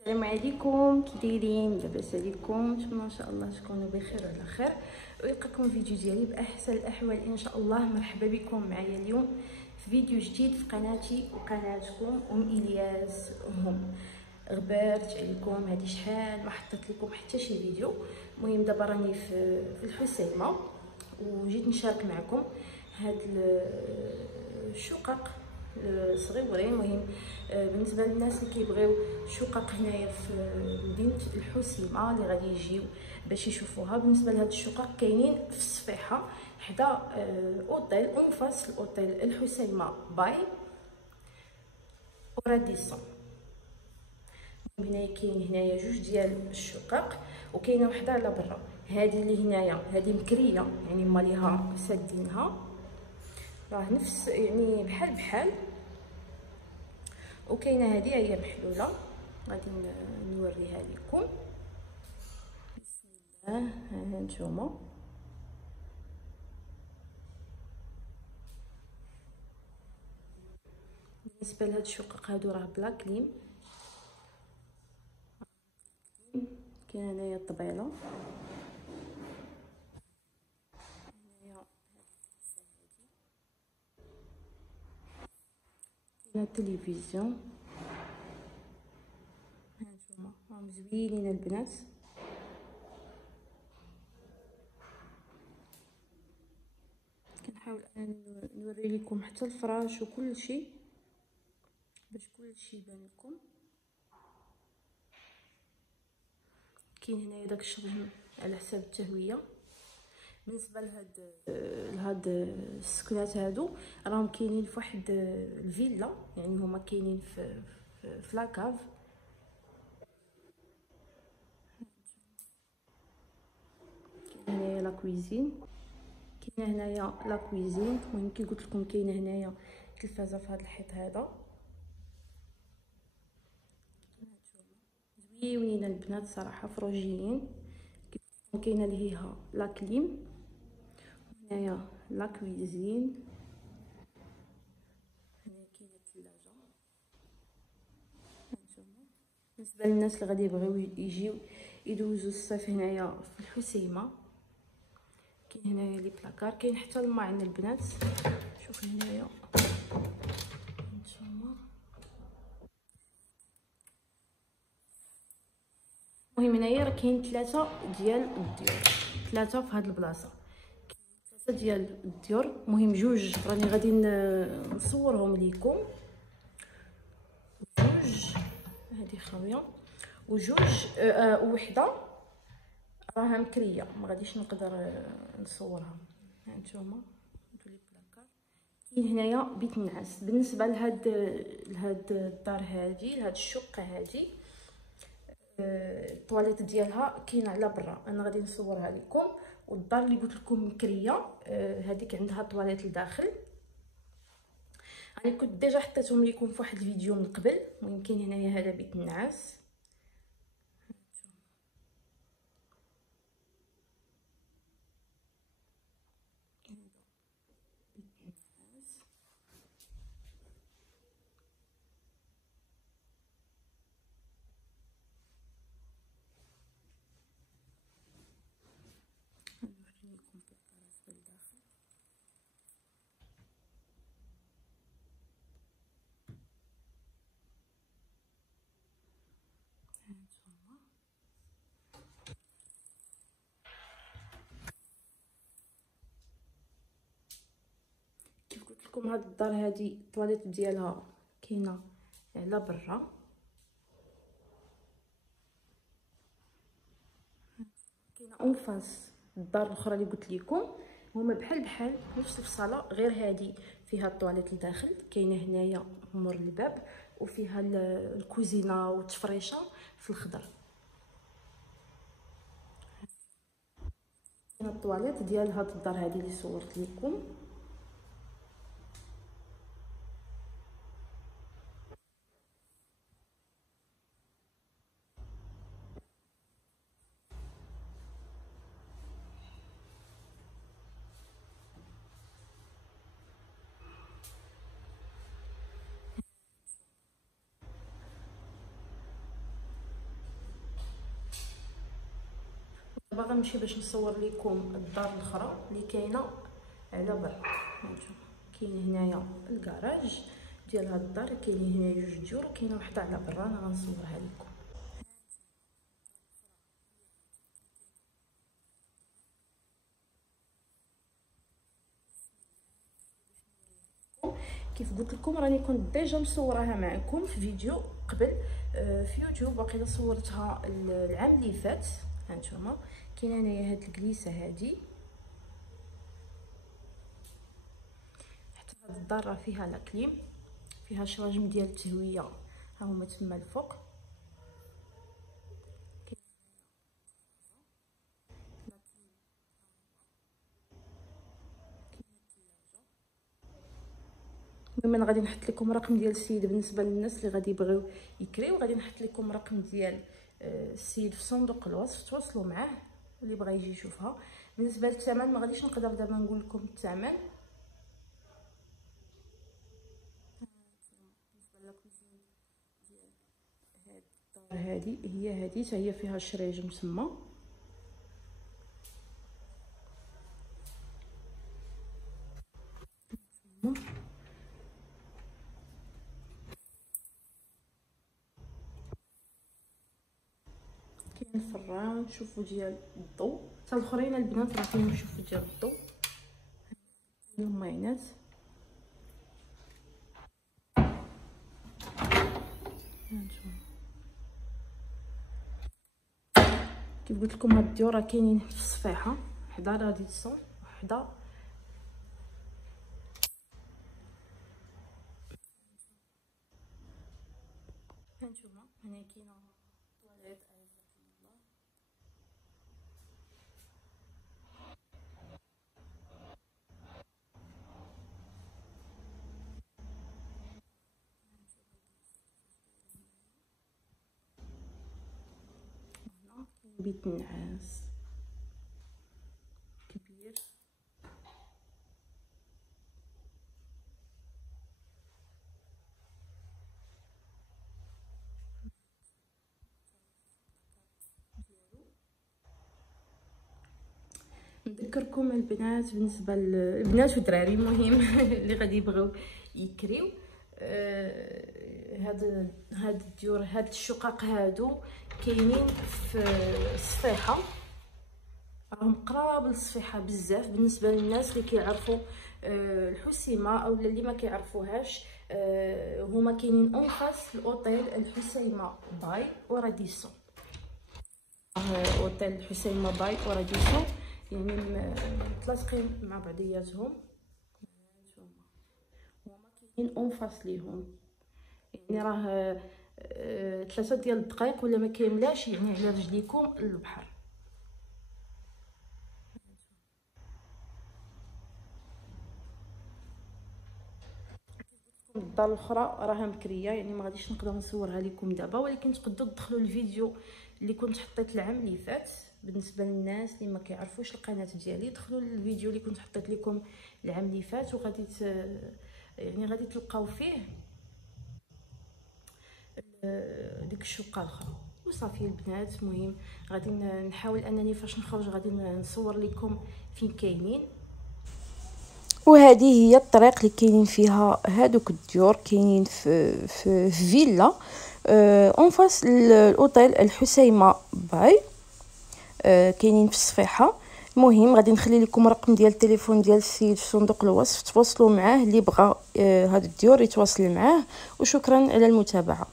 السلام عليكم، كي دايرين؟ لاباس عليكم؟ نتمنى ان شاء الله تكونوا بخير وعلى خير ويلقاكم فيديو ديالي باحسن الاحوال ان شاء الله. مرحبا بكم معايا اليوم في فيديو جديد في قناتي وقناتكم الياس غبرت عليكم هذه شحال ما حطيت لكم حتى شي فيديو. المهم دابا راني في الحسيمه وجيت نشارك معكم هاد الشقق صغيورين. المهم بالنسبه للناس اللي كيبغيو شقق هنايا في مدينه الحسيمه اللي غادي يجيو باش يشوفوها. بالنسبه لهاد الشقق كاينين في الصفيحه حدا اوتيل انفاس الاوتيل الحسيمه باي وراديسون. هنايا كاين هنايا جوج ديال الشقق وكاينه وحده على برا. هذه اللي هنايا هذه مكريه يعني ماليها سادينها، راه نفس يعني بحال بحال. وكاينه هذه هي محلوله غادي نوريها لكم. بسم الله، ها نتوما بالنسبه لهاد الشقق هادو راه بلا كليم. كاين هنايا الطبيله، هنايا كاين التلفزيون. ها نتوما راهم زوينين البنات. كنحاول انا نوري لكم حتى الفراش وكل شيء باش كل شيء يبان لكم. كاين هنايا داك الشغل على حساب التهويه. بالنسبه لهاد السكنات هادو راهم كاينين في واحد الفيلا، يعني هما كاينين في لاكاف. كاين هنايا لا كويزين، كاينه هنايا لا كويزين. المهم كي قلت لكم كاينه هنايا تلفازه في هذا الحيط هذا. زوينين البنات صراحه فروجيين. كاينه لهيها لا كليم، هنايا لا كويزين، هنا كاينه الثلاجه. هانتوما بالنسبه للناس اللي غادي يبغيو يجيو يدوزوا الصيف هنايا في الحسيمه كاين هنايا لي بلاكار. كاين حتى الماء عند البنات. شوف هنايا هانتوما. المهم هنايا راه كاين ثلاثه ديال الديور، ثلاثه في هاد البلاصه، ثلاثه ديال الديور. المهم جوج راني غادي نصورهم ليكم. جوج هذه خاويه وجوج وحده راها مكريه ما غاديش نقدر نصورها. ها نتوما هادو لي بلاكار. كاين هنايا بيت النعاس. بالنسبه لهاد الدار هادي لهاد الشقه هادي الطواليت ديالها كاينه على برا. انا غادي نصورها لكم. والدار اللي قلت لكم مكريه هذيك عندها طواليت لداخل. انا كنت ديجا حطيتهم لكم في واحد الفيديو من قبل. المهم كاين هنايا هذا بيت النعاس. كيف قلت لكم هاد الدار هادي الطواليت ديالها كاينه على برا. كاينه اونفاس الدار الاخرى اللي قلت لكم. هما بحال بحال نفس الصاله غير هادي فيها الطواليت لداخل. كاينه هنايا مور الباب وفيها الكوزينه والتفريشه في الخضر. كاينه الطواليت ديال هاد الدار هادي اللي صورت لكم. دابا غنمشي باش نصور لكم الدار الاخرى اللي كاينه على برا. هانتوما كاين هنايا الكراج ديال هاد الدار، كاينين هنايا جوج ديور وكاينه وحده على برا انا غنصورها لكم. كيف قلت لكم راني كنت ديجا مصوراها معكم في فيديو قبل في يوتيوب، واقيلا صورتها العام اللي فات. هانتوما كاينه هنايا هاد الكليسه هادي، حتى هاد الدار راه فيها لاكليم، فيها شراجم ديال التهويه ها هما تما الفوق. المهم انا غادي نحط لكم رقم ديال السيد بالنسبه للناس اللي غادي يبغيو يكريو، غادي نحط لكم رقم ديال السيد في صندوق الوصف، تواصلوا معاه اللي بغى يجي يشوفها. بالنسبه للثمن ما غاديش نقدر دابا نقول لكم الثمن. هذه هي هذه حتى هي فيها شريجم تما. كاين الفران شوفوا ديال الضوء، حتى الاخرين البنات راه فيهم شوفوا ديال الضوء. الماينات كيف قلت لكم هاد الديور راه كاينين في الصفيحه، حدا راديسون وحدا هانتوما. هنا كاينه طواليت اعزكم الله. هنا كاين بيت النعاس كبير. نذكركم البنات بالنسبه للبنات والدراري المهم اللي غادي يبغيو يكريو هاد الديور، هاد الشقق هادو كاينين في الصفيحه، راهم قراب للصفيحه بزاف. بالنسبه للناس اللي كيعرفوا الحسيمه او اللي ما كيعرفوهاش، هما كاينين اون فاس الاوتيل الحسيمه باي وراديسون. اوتيل الحسيمه باي وراديسون يعني متلاصقين مع بعضياتهم. هما كاينين اون فاس ليهم، يعني راه 3 ديال الدقائق ولا ما كاملاش يعني على رجليكم البحر. الدار الاخرى راها مكريه يعني ما غاديش نقدر نصورها لكم دابا، ولكن تقدروا تدخلوا الفيديو اللي كنت حطيت العام اللي فات. بالنسبه للناس اللي ما كيعرفوش القناه ديالي، دخلوا للفيديو اللي كنت حطيت لكم العام اللي فات وغادي يعني غادي تلقاو فيه ديك الشقه الاخرى. وصافي البنات، المهم غادي نحاول انني فاش نخرج غادي نصور لكم فين كاينين. وهذه هي الطريق اللي كاينين فيها هادوك الديور، كاينين في فيلا اون فاس الاوتيل الحسيمه باي، كاينين في الصفيحه. المهم غادي نخلي لكم رقم ديال التليفون ديال السيد في صندوق الوصف، تواصلوا معاه اللي بغى هاد الديور يتواصل معاه. وشكرا على المتابعه.